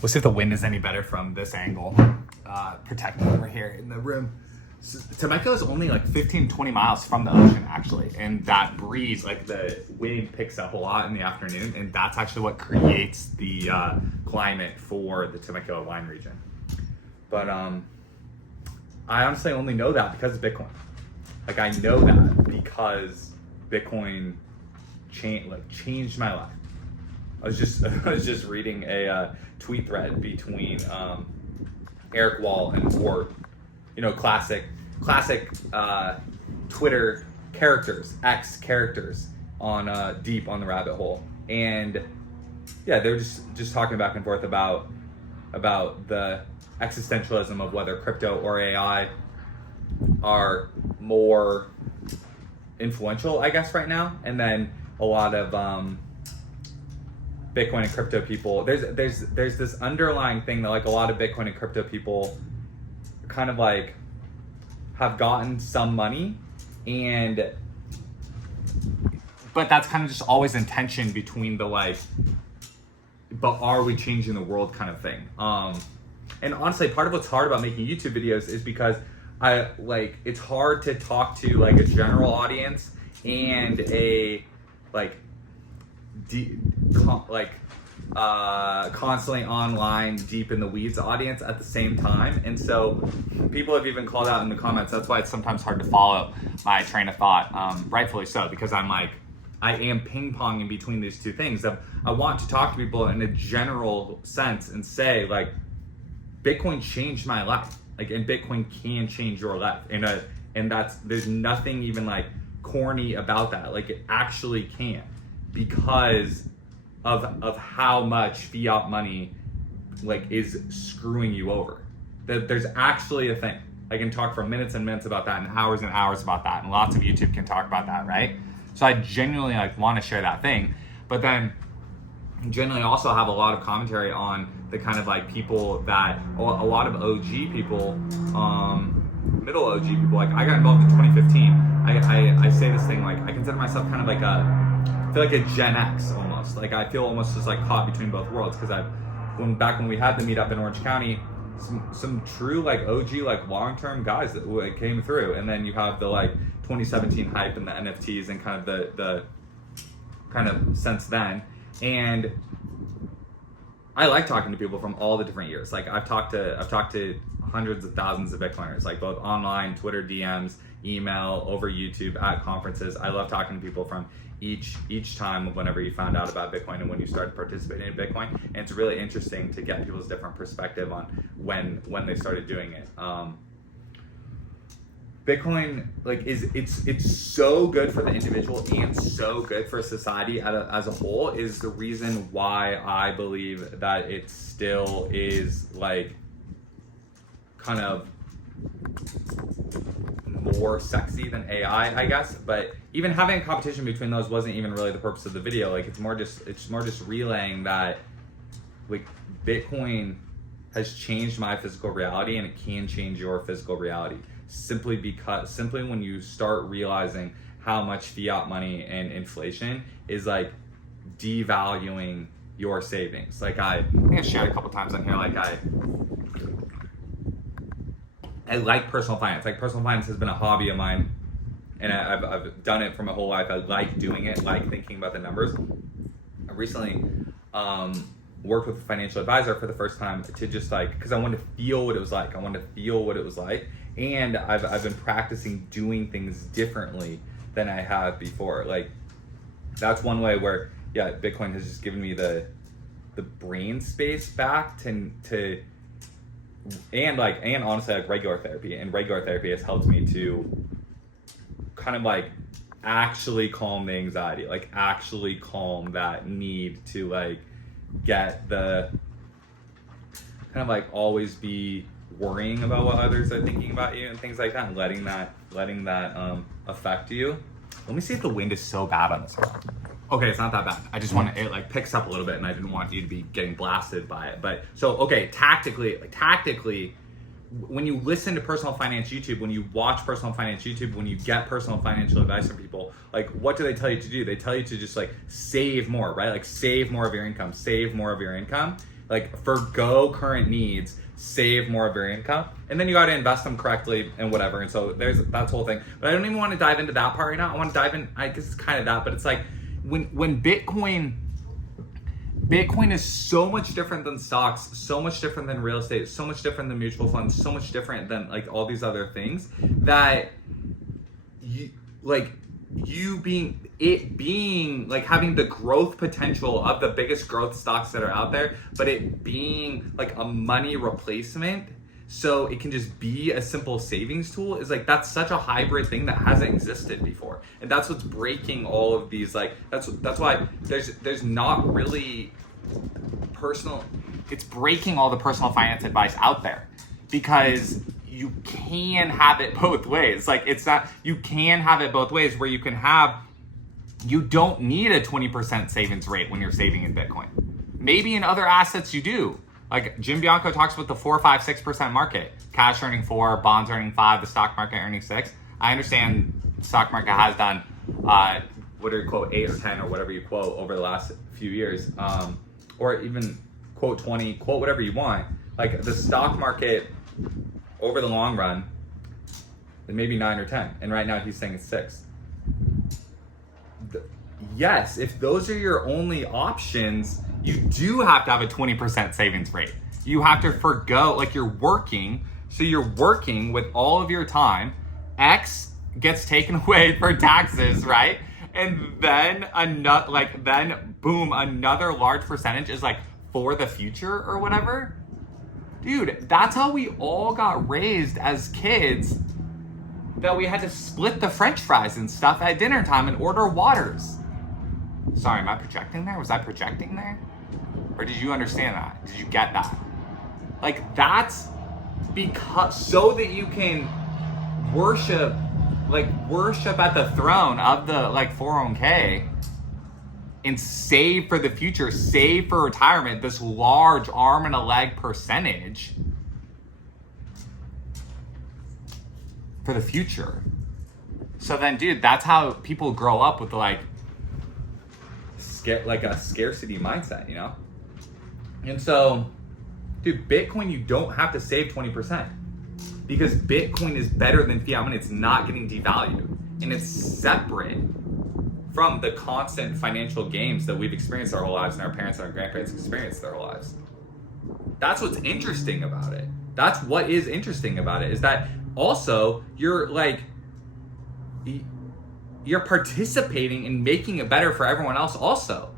We'll see if the wind is any better from this angle. Protecting over here in the room. So, Temecula is only like 15, 20 miles from the ocean, actually. And that breeze, like the wind picks up a lot in the afternoon. And that's actually what creates the climate for the Temecula wine region. But I honestly only know that because of Bitcoin. Like I know that because Bitcoin changed my life. I was just reading a tweet thread between Eric Wall and Ward, you know, classic Twitter characters, X characters on deep on the rabbit hole, and yeah, they're just talking back and forth about the existentialism of whether crypto or AI are more influential, I guess, right now, and then a lot of Bitcoin and crypto people, there's this underlying thing that like a lot of Bitcoin and crypto people kind of like have gotten some money, but that's kind of just always in tension between the like, but are we changing the world kind of thing. And honestly, part of what's hard about making YouTube videos is because it's hard to talk to like a general audience and a like constantly online, deep in the weeds audience at the same time. And so people have even called out in the comments, that's why it's sometimes hard to follow my train of thought, rightfully so, because I am ping-ponging between these two things. I want to talk to people in a general sense and say, like, Bitcoin changed my life, like, and Bitcoin can change your life, and there's nothing even like corny about that. Like, it actually can, because of how much fiat money like is screwing you over. There's actually a thing. I can talk for minutes and minutes about that and hours about that, and lots of YouTube can talk about that, right? So I genuinely like want to share that thing, but then generally also have a lot of commentary on the kind of like people that a lot of OG people, middle OG people. Like I got involved in 2015. I say this thing, like I consider myself kind of like I feel like a Gen X almost. Like I feel almost just like caught between both worlds, because back when we had the meetup in Orange County, some true like OG like long-term guys that like came through, and then you have the like 2017 hype and the NFTs and kind of the kind of since then. And I like talking to people from all the different years. Like I've talked to hundreds of thousands of Bitcoiners, like both online, Twitter DMs, email, over YouTube, at conferences. I love talking to people from each time whenever you found out about Bitcoin and when you started participating in Bitcoin. And it's really interesting to get people's different perspective on when they started doing it. Bitcoin, like, it's so good for the individual and so good for society as a whole, is the reason why I believe that it still is like kind of more sexy than AI, I guess. But even having a competition between those wasn't even really the purpose of the video. Like it's more just relaying that like Bitcoin has changed my physical reality, and it can change your physical reality. Simply when you start realizing how much fiat money and inflation is like devaluing your savings. Like I think I shared a couple times on here, like I like personal finance. Like personal finance has been a hobby of mine, and I've done it for my whole life. I like doing it, like thinking about the numbers. I recently worked with a financial advisor for the first time to just like, because I wanted to feel what it was like. And I've been practicing doing things differently than I have before. Like that's one way where, yeah, Bitcoin has just given me the brain space back to and honestly, like regular therapy has helped me to kind of like actually calm the anxiety, like actually calm that need to like get the kind of like always be worrying about what others are thinking about you and things like that, and letting that affect you. Let me see if the wind is so bad on this one. Okay, it's not that bad. I just want it like picks up a little bit, and I didn't want you to be getting blasted by it. But so okay, tactically, when you listen to personal finance YouTube, when you watch personal finance YouTube, when you get personal financial advice from people, like what do they tell you to do? They tell you to just like save more, right? Like save more of your income, Like forgo current needs, save more of your income, and then you got to invest them correctly and whatever. And so that's the whole thing. But I don't even want to dive into that part right now. I want to dive in, I guess it's kind of that, but it's like when Bitcoin is so much different than stocks, so much different than real estate, so much different than mutual funds, so much different than like all these other things, that being like having the growth potential of the biggest growth stocks that are out there, but it being like a money replacement, so it can just be a simple savings tool, is like, that's such a hybrid thing that hasn't existed before. And that's what's breaking all of these, like, that's why there's not really it's breaking all the personal finance advice out there, because you can have it both ways. Like, it's not, you can have it both ways, where you don't need a 20% savings rate when you're saving in Bitcoin. Maybe in other assets you do. Like Jim Bianco talks about the 4, 5, 6% market. Cash earning 4, bonds earning 5, the stock market earning 6. I understand the stock market has done, what do you quote, 8 or 10 or whatever you quote over the last few years. Or even quote 20, quote whatever you want. Like the stock market over the long run, maybe 9 or 10. And right now he's saying it's 6. Yes, if those are your only options, you do have to have a 20% savings rate. You have to forgo, like you're working, so you're working with all of your time, X gets taken away for taxes, right? And then boom, another large percentage is like for the future or whatever. Dude, that's how we all got raised as kids, that we had to split the French fries and stuff at dinner time and order waters. Sorry, am I projecting there? Was I projecting there? Or did you understand that? Did you get that? Like, that's because, so that you can worship at the throne of the 401k and save for the future, save for retirement, this large arm and a leg percentage for the future. So then, dude, that's how people grow up with a scarcity mindset, you know? And so, dude, Bitcoin, you don't have to save 20%, because Bitcoin is better than fiat money. It's not getting devalued, and it's separate from the constant financial games that we've experienced our whole lives, and our parents and our grandparents experienced their whole lives. That's what's interesting about it. That's what is interesting about it, is that also you're participating in making it better for everyone else also.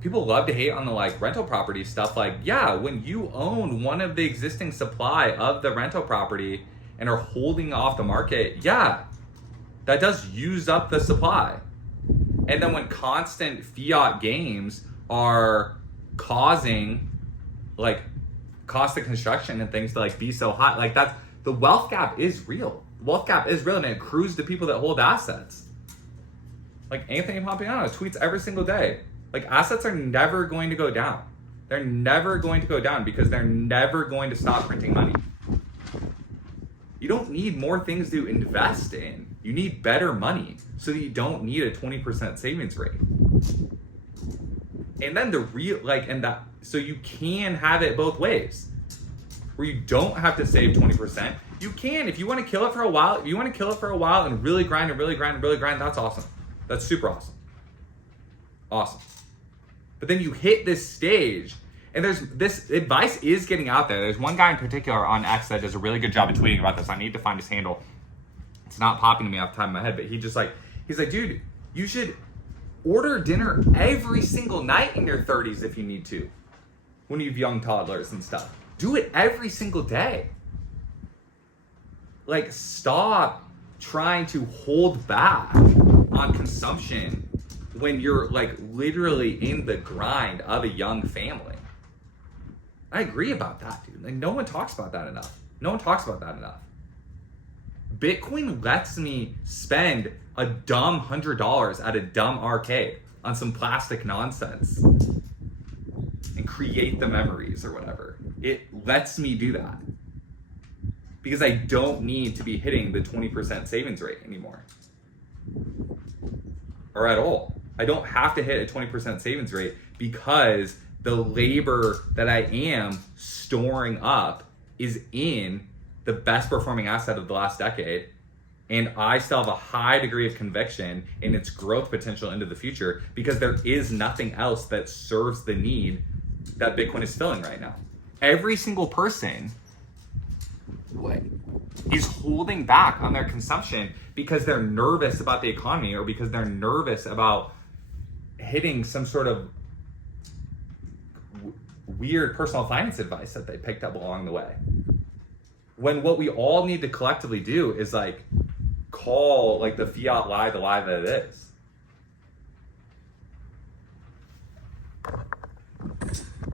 People love to hate on the rental property stuff. When you own one of the existing supply of the rental property and are holding off the market, that does use up the supply. And then when constant fiat games are causing cost of construction and things to be so high, that's, the wealth gap is real. Wealth gap is real, and it accrues to people that hold assets. Anthony Pompliano tweets every single day. Assets are never going to go down. They're never going to go down, because they're never going to stop printing money. You don't need more things to invest in. You need better money, so that you don't need a 20% savings rate. And then so you can have it both ways, where you don't have to save 20%. You can, if you want to kill it for a while, and really grind, that's awesome. That's super awesome. Awesome. But then you hit this stage, and this advice is getting out there. There's one guy in particular on X that does a really good job of tweeting about this. I need to find his handle. It's not popping to me off the top of my head, but he's like, dude, you should order dinner every single night in your 30s if you need to, when you have young toddlers and stuff. Do it every single day. Stop trying to hold back on consumption when you're literally in the grind of a young family. I agree about that, dude. No one talks about that enough. Bitcoin lets me spend a dumb $100 at a dumb arcade on some plastic nonsense and create the memories or whatever. It lets me do that, because I don't need to be hitting the 20% savings rate anymore, or at all. I don't have to hit a 20% savings rate because the labor that I am storing up is in the best performing asset of the last decade. And I still have a high degree of conviction in its growth potential into the future because there is nothing else that serves the need that Bitcoin is filling right now. Every single person is holding back on their consumption because they're nervous about the economy or because they're nervous about hitting some sort of weird personal finance advice that they picked up along the way. When what we all need to collectively do is like call like the fiat lie the lie that it is.